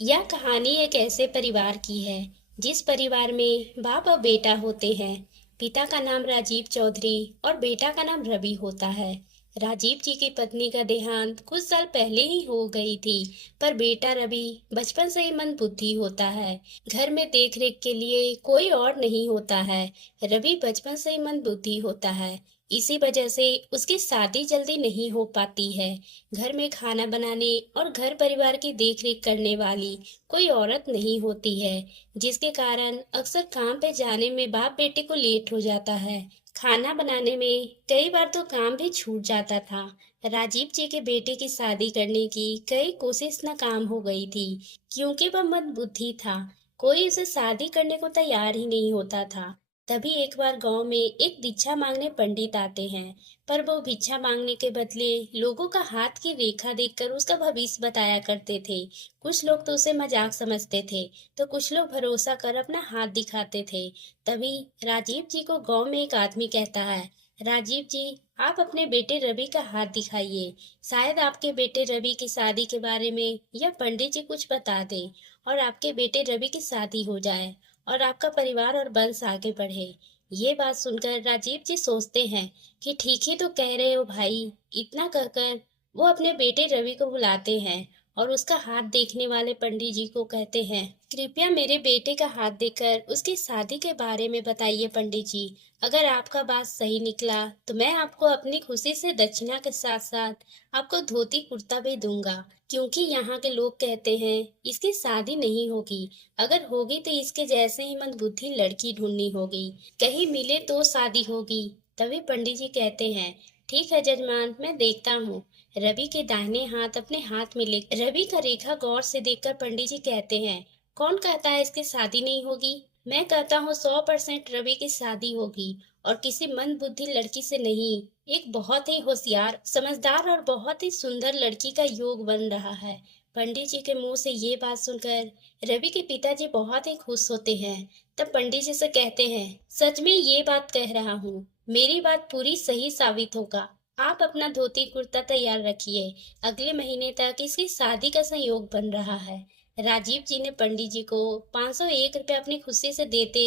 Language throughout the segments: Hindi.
यह कहानी एक ऐसे परिवार की है जिस परिवार में बाप और बेटा होते हैं। पिता का नाम राजीव चौधरी और बेटा का नाम रवि होता है। राजीव जी की पत्नी का देहांत कुछ साल पहले ही हो गई थी, पर बेटा रवि बचपन से ही मंदबुद्धि होता है। घर में देख रेख के लिए कोई और नहीं होता है। रवि बचपन से ही मंदबुद्धि होता है, इसी वजह से उसकी शादी जल्दी नहीं हो पाती है। घर में खाना बनाने और घर परिवार की देखरेख करने वाली कोई औरत नहीं होती है, जिसके कारण अक्सर काम पे जाने में बाप बेटे को लेट हो जाता है। खाना बनाने में कई बार तो काम भी छूट जाता था। राजीव जी के बेटे की शादी करने की कई कोशिश नाकाम हो गई थी, क्योंकि वह मंदबुद्धि था। कोई उसे शादी करने को तैयार ही नहीं होता था। तभी एक बार गांव में एक भिक्षा मांगने पंडित आते हैं, पर वो भिक्षा मांगने के बदले लोगों का हाथ की रेखा देखकर उसका भविष्य बताया करते थे। कुछ लोग तो उसे मजाक समझते थे, तो कुछ लोग भरोसा कर अपना हाथ दिखाते थे। तभी राजीव जी को गांव में एक आदमी कहता है, राजीव जी, आप अपने बेटे रवि का हाथ दिखाइए। शायद आपके बेटे रवि की शादी के बारे में यह पंडित जी कुछ बता दे और आपके बेटे रवि की शादी हो जाए और आपका परिवार और वंश आगे बढ़े। ये बात सुनकर राजीव जी सोचते हैं कि ठीक ही तो कह रहे हो भाई। इतना कहकर वो अपने बेटे रवि को बुलाते हैं और उसका हाथ देखने वाले पंडित जी को कहते हैं, कृपया मेरे बेटे का हाथ देखकर उसकी शादी के बारे में बताइए पंडित जी। अगर आपका बात सही निकला तो मैं आपको अपनी खुशी से दक्षिणा के साथ साथ आपको धोती कुर्ता भी दूंगा, क्योंकि यहाँ के लोग कहते हैं इसकी शादी नहीं होगी। अगर होगी तो इसके जैसे ही मंदबुद्धि लड़की ढूंढनी होगी, कहीं मिले तो शादी होगी। तभी पंडित जी कहते हैं, ठीक है जजमान, मैं देखता हूँ। रवि के दाहिने हाथ अपने हाथ में ले रवि का रेखा गौर से देखकर पंडित जी कहते हैं, कौन कहता है इसकी शादी नहीं होगी? मैं कहता हूँ 100% रवि की शादी होगी, और किसी मंदबुद्धि लड़की से नहीं, एक बहुत ही होशियार, समझदार और बहुत ही सुंदर लड़की का योग बन रहा है। पंडित जी के मुंह से ये बात सुनकर रवि के पिताजी बहुत ही खुश होते हैं। तब पंडित जी से कहते हैं, सच में ये बात कह रहा हूँ, मेरी बात पूरी सही साबित होगा। आप अपना धोती कुर्ता तैयार रखिए, अगले महीने तक इसकी शादी का संयोग बन रहा है। राजीव जी ने पंडित जी को 501 रुपये अपनी खुशी से देते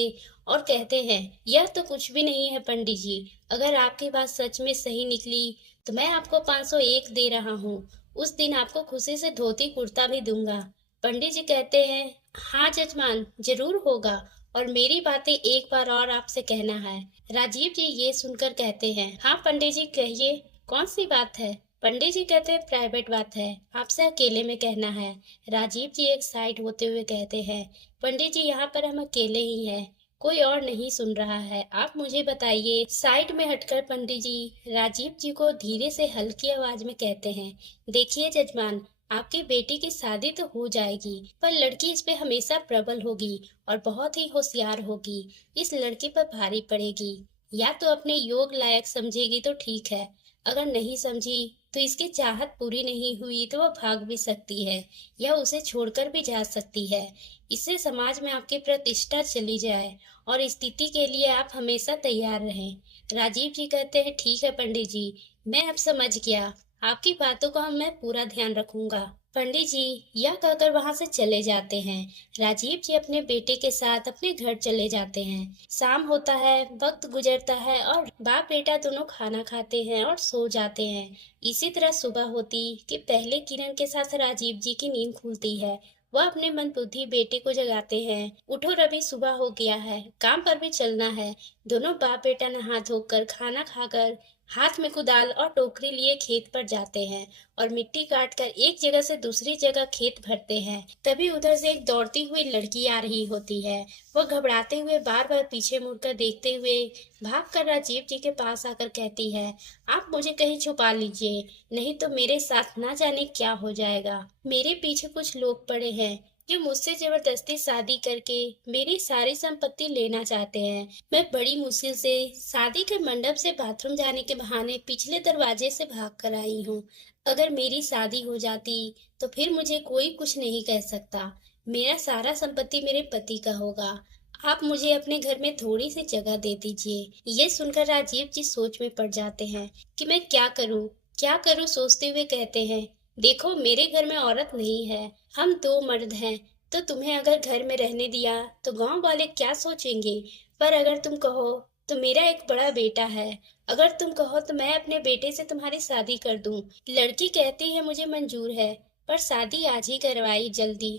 और कहते हैं, यह तो कुछ भी नहीं है पंडित जी, अगर आपकी बात सच में सही निकली तो मैं आपको 501 दे रहा हूँ। उस दिन आपको खुशी से धोती कुर्ता भी दूंगा। पंडित जी कहते हैं, हाँ जजमान, जरूर होगा, और मेरी बातें एक बार और आपसे कहना है। राजीव जी ये सुनकर कहते हैं, हाँ पंडित जी कहिए, कौन सी बात है? पंडित जी कहते हैं, प्राइवेट बात है, आपसे अकेले में कहना है। राजीव जी एक साइड होते हुए कहते हैं, पंडित जी यहाँ पर हम अकेले ही हैं, कोई और नहीं सुन रहा है, आप मुझे बताइए। साइड में हटकर पंडित जी राजीव जी को धीरे से हल्की आवाज में कहते हैं, देखिए जजमान, आपकी बेटी की शादी तो हो जाएगी, पर लड़की इस पे हमेशा प्रबल होगी और बहुत ही होशियार होगी। इस लड़की पर भारी पड़ेगी, या तो अपने योग लायक समझेगी तो ठीक है, अगर नहीं समझी तो इसकी चाहत पूरी नहीं हुई तो वह भाग भी सकती है या उसे छोड़कर भी जा सकती है। इससे समाज में आपकी प्रतिष्ठा चली जाए, और स्थिति के लिए आप हमेशा तैयार रहें। राजीव जी कहते हैं, ठीक है पंडित जी, मैं अब समझ गया, आपकी बातों का मैं पूरा ध्यान रखूंगा। पंडित जी यह कहकर वहां से चले जाते हैं। राजीव जी अपने बेटे के साथ अपने घर चले जाते हैं। शाम होता है, वक्त गुजरता है और बाप बेटा दोनों खाना खाते हैं और सो जाते हैं। इसी तरह सुबह होती कि पहले किरण के साथ राजीव जी की नींद खुलती है। वह अपने मन बुद्धि बेटे को जगाते हैं, उठो रवि, सुबह हो गया है, काम पर भी चलना है। दोनों बाप बेटा नहा धोकर खाना खाकर हाथ में कुदाल और टोकरी लिए खेत पर जाते हैं और मिट्टी काट कर एक जगह से दूसरी जगह खेत भरते हैं। तभी उधर से एक दौड़ती हुई लड़की आ रही होती है। वह घबराते हुए बार बार पीछे मुड़कर देखते हुए भागकर राजीव जी के पास आकर कहती है, आप मुझे कहीं छुपा लीजिए, नहीं तो मेरे साथ ना जाने क्या हो जाएगा। मेरे पीछे कुछ लोग पड़े हैं जो मुझसे जबरदस्ती शादी करके मेरी सारी संपत्ति लेना चाहते हैं। मैं बड़ी मुश्किल से शादी के मंडप से बाथरूम जाने के बहाने पिछले दरवाजे से भाग कर आई हूँ। अगर मेरी शादी हो जाती तो फिर मुझे कोई कुछ नहीं कह सकता। मेरा सारा संपत्ति मेरे पति का होगा। आप मुझे अपने घर में थोड़ी सी जगह दे दीजिए। ये सुनकर राजीव जी सोच में पड़ जाते हैं कि मैं क्या करूं, क्या करूं, सोचते हुए कहते हैं, देखो, मेरे घर में औरत नहीं है, हम दो मर्द हैं। तो तुम्हें अगर घर में रहने दिया तो गांव वाले क्या सोचेंगे? पर अगर तुम कहो तो मेरा एक बड़ा बेटा है। अगर तुम कहो तो मैं अपने बेटे से तुम्हारी शादी कर दूं। लड़की कहती है मुझे मंजूर है, पर शादी आज ही करवाई जल्दी।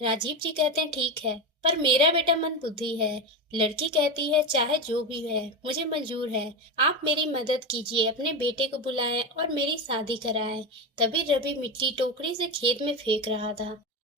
राजीव जी कहते हैं ठीक है, पर मेरा बेटा मंदबुद्धि है। लड़की कहती है चाहे जो भी है मुझे मंजूर है। आप मेरी मदद कीजिए, अपने बेटे को बुलाएं और मेरी शादी कराएं। तभी रवि मिट्टी टोकरी से खेत में फेंक रहा था।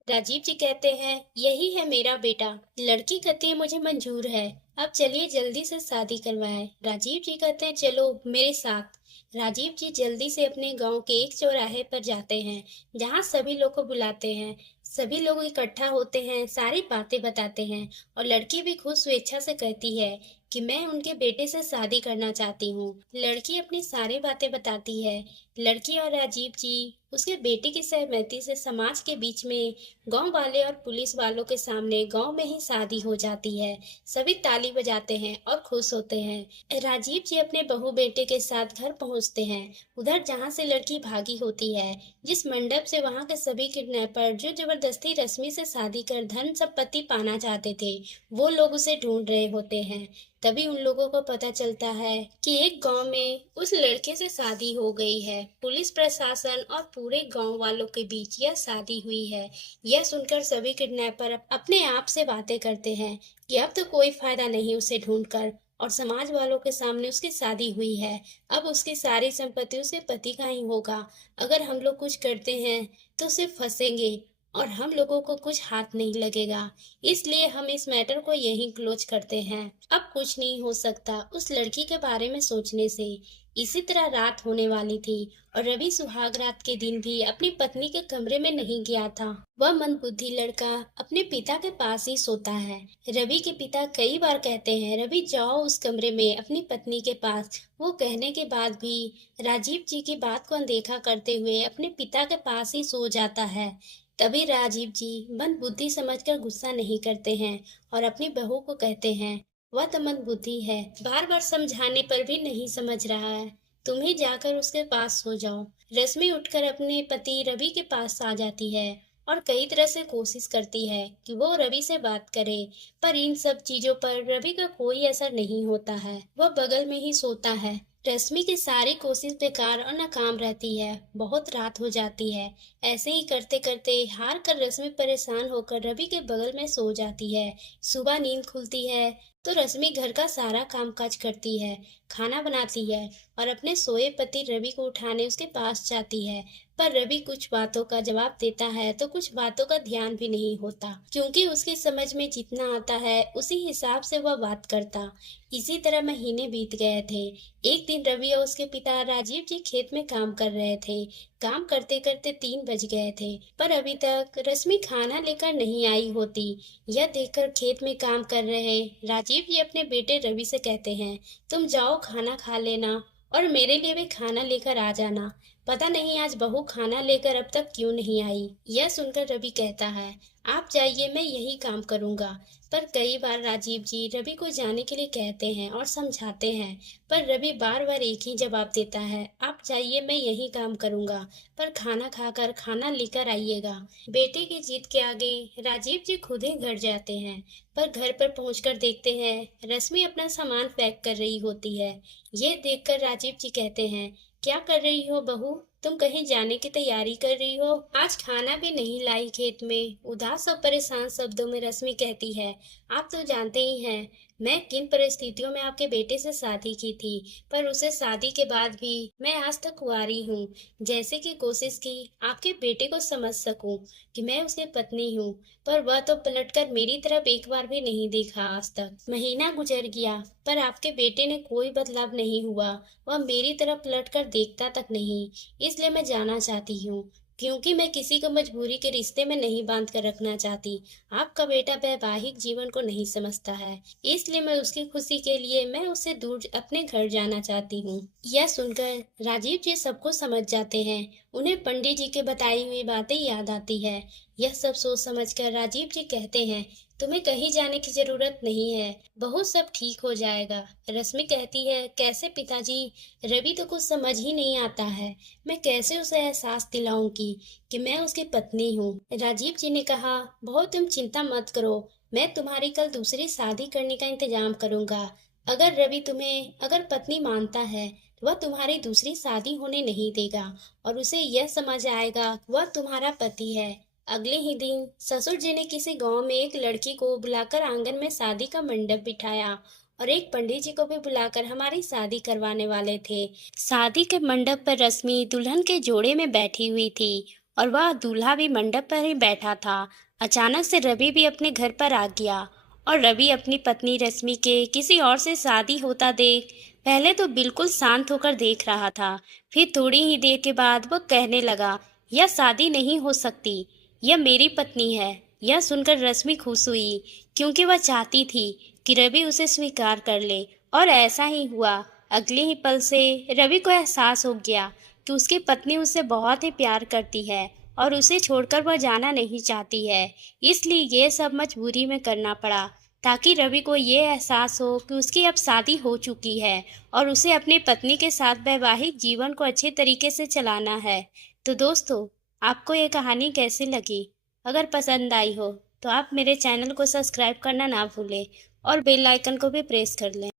राजीव जी कहते हैं यही है मेरा बेटा। लड़की कहती है मुझे मंजूर है, अब चलिए जल्दी से शादी करवाएं। राजीव जी कहते हैं चलो मेरे साथ। राजीव जी जल्दी से अपने गांव के एक चौराहे पर जाते हैं, जहां सभी लोग को बुलाते हैं। सभी लोग इकट्ठा होते हैं, सारी बातें बताते हैं और लड़की भी खुद स्वेच्छा से कहती है कि मैं उनके बेटे से शादी करना चाहती हूँ। लड़की अपनी सारी बातें बताती है। लड़की और राजीव जी उसके बेटे की सहमति से समाज के बीच में, गांव वाले और पुलिस वालों के सामने गांव में ही शादी हो जाती है। सभी ताली बजाते हैं और खुश होते हैं। राजीव जी अपने बहू बेटे के साथ घर पहुंचते हैं, उधर जहां से लड़की भागी होती है। जिस मंडप से वहां के सभी किडनैपर जो जबरदस्ती रश्मि से शादी कर धन संपत्ति पाना चाहते थे, वो लोग उसे ढूंढ रहे होते हैं। तभी उन लोगों को पता चलता है कि एक गांव में उस लड़के से शादी हो गई है। पुलिस प्रशासन और पूरे गांव वालों के बीच यह शादी हुई है। यह सुनकर सभी किडनैपर अपने आप से बातें करते हैं कि अब तो कोई फायदा नहीं उसे ढूंढकर, और समाज वालों के सामने उसकी शादी हुई है। अब उसकी सारी संपत्ति उसके पति का ही होगा। अगर हम लोग कुछ करते हैं तो सिर्फ फंसेंगे और हम लोगों को कुछ हाथ नहीं लगेगा। इसलिए हम इस मैटर को यहीं क्लोज करते हैं। अब कुछ नहीं हो सकता उस लड़की के बारे में सोचने से। इसी तरह रात होने वाली थी और रवि सुहाग रात के दिन भी अपनी पत्नी के कमरे में नहीं गया था। वह मंदबुद्धि लड़का अपने पिता के पास ही सोता है। रवि के पिता कई बार कहते हैं रवि जाओ उस कमरे में अपनी पत्नी के पास। वो कहने के बाद भी राजीव जी की बात को अनदेखा करते हुए अपने पिता के पास ही सो जाता है। तभी राजीव जी मंदबुद्धि समझकर गुस्सा नहीं करते हैं और अपनी बहू को कहते हैं वह तो मंदबुद्धि है, बार बार समझाने पर भी नहीं समझ रहा है। तुम ही जाकर उसके पास सो जाओ। रश्मि उठकर अपने पति रवि के पास आ जाती है और कई तरह से कोशिश करती है कि वो रवि से बात करे, पर इन सब चीजों पर रवि का कोई असर नहीं होता है। वह बगल में ही सोता है। रश्मि की सारी कोशिश बेकार और नाकाम रहती है। बहुत रात हो जाती है। ऐसे ही करते करते हार कर रश्मि परेशान होकर रवि के बगल में सो जाती है। सुबह नींद खुलती है तो रश्मि घर का सारा कामकाज करती है, खाना बनाती है और अपने सोए पति रवि को उठाने उसके पास जाती है। पर रवि कुछ बातों का जवाब देता है तो कुछ बातों का ध्यान भी नहीं होता, क्योंकि उसकी समझ में जितना आता है उसी हिसाब से वह बात करता। इसी तरह महीने बीत गए थे। एक दिन रवि और उसके पिता राजीव जी खेत में काम कर रहे थे। काम करते करते 3 बज गए थे, पर अभी तक रश्मि खाना लेकर नहीं आई होती। यह देखकर खेत में काम कर रहे राजीव जी अपने बेटे रवि से कहते हैं तुम जाओ खाना खा लेना और मेरे लिए भी खाना लेकर आ जाना। पता नहीं आज बहू खाना लेकर अब तक क्यों नहीं आई। यह सुनकर रवि कहता है आप जाइए, मैं यही काम करूंगा। पर कई बार राजीव जी रवि को जाने के लिए कहते हैं और समझाते हैं, पर रवि बार बार एक ही जवाब देता है आप जाइए, मैं यही काम करूंगा, पर खाना खाकर खाना लेकर आइएगा। बेटे की जिद के आगे राजीव जी खुद ही घर जाते हैं, पर घर पर पहुंचकर देखते हैं रश्मि अपना सामान पैक कर रही होती है। ये देखकर राजीव जी कहते हैं क्या कर रही हो बहू, तुम कहीं जाने की तैयारी कर रही हो? आज खाना भी नहीं लाई खेत में। उदास और परेशान शब्दों में रश्मि कहती है आप तो जानते ही हैं मैं किन परिस्थितियों में आपके बेटे से शादी की थी, पर उसे शादी के बाद भी मैं आज तक कुंवारी हूँ। जैसे कि कोशिश की आपके बेटे को समझ सकूं कि मैं उसकी पत्नी हूँ, पर वह तो पलटकर मेरी तरफ एक बार भी नहीं देखा आज तक। महीना गुजर गया पर आपके बेटे ने कोई बदलाव नहीं हुआ। वह मेरी तरफ पलटकर देखता तक नहीं। इसलिए मैं जाना चाहती हूँ, क्योंकि मैं किसी को मजबूरी के रिश्ते में नहीं बांध कर रखना चाहती। आपका बेटा वैवाहिक जीवन को नहीं समझता है, इसलिए मैं उसकी खुशी के लिए मैं उससे दूर अपने घर जाना चाहती हूँ। यह सुनकर राजीव जी सबको समझ जाते हैं। उन्हें पंडित जी के बताई हुई बातें याद आती है। यह सब सोच समझकर राजीव जी कहते हैं, तुम्हें कहीं जाने की जरूरत नहीं है, बहुत सब ठीक हो जाएगा। रश्मि कहती है, कैसे पिताजी, रवि तो कुछ समझ ही नहीं आता है, मैं कैसे उसे एहसास दिलाऊंगी कि मैं उसकी पत्नी हूँ। राजीव जी ने कहा, बहुत तुम चिंता मत करो, मैं तुम्हारी कल दूसरी शादी करने का इंतजाम करूंगा। अगर रवि तुम्हें अगर पत्नी मानता है तो वह तुम्हारी दूसरी शादी होने नहीं देगा और उसे यह समझ आएगा वह तुम्हारा पति है। अगले ही दिन ससुर जी ने किसी गांव में एक लड़की को बुलाकर आंगन में शादी का मंडप बिठाया और एक पंडित जी को भी बुलाकर हमारी शादी करवाने वाले थे। शादी के मंडप पर रश्मि दुल्हन के जोड़े में बैठी हुई थी और वह दूल्हा भी मंडप पर ही बैठा था। अचानक से रवि भी अपने घर पर आ गया और रवि अपनी पत्नी रश्मि के किसी और से शादी होता देख पहले तो बिल्कुल शांत होकर देख रहा था। फिर थोड़ी ही देर के बाद वह कहने लगा, यह शादी नहीं हो सकती, यह मेरी पत्नी है। यह सुनकर रश्मि खुश हुई क्योंकि वह चाहती थी कि रवि उसे स्वीकार कर ले और ऐसा ही हुआ। अगले ही पल से रवि को एहसास हो गया कि उसकी पत्नी उससे बहुत ही प्यार करती है और उसे छोड़कर वह जाना नहीं चाहती है। इसलिए ये सब मजबूरी में करना पड़ा ताकि रवि को ये एहसास हो कि उसकी अब शादी हो चुकी है और उसे अपनी पत्नी के साथ वैवाहिक जीवन को अच्छे तरीके से चलाना है। तो दोस्तों, आपको ये कहानी कैसी लगी? अगर पसंद आई हो तो आप मेरे चैनल को सब्सक्राइब करना ना भूलें और बेल आइकन को भी प्रेस कर लें।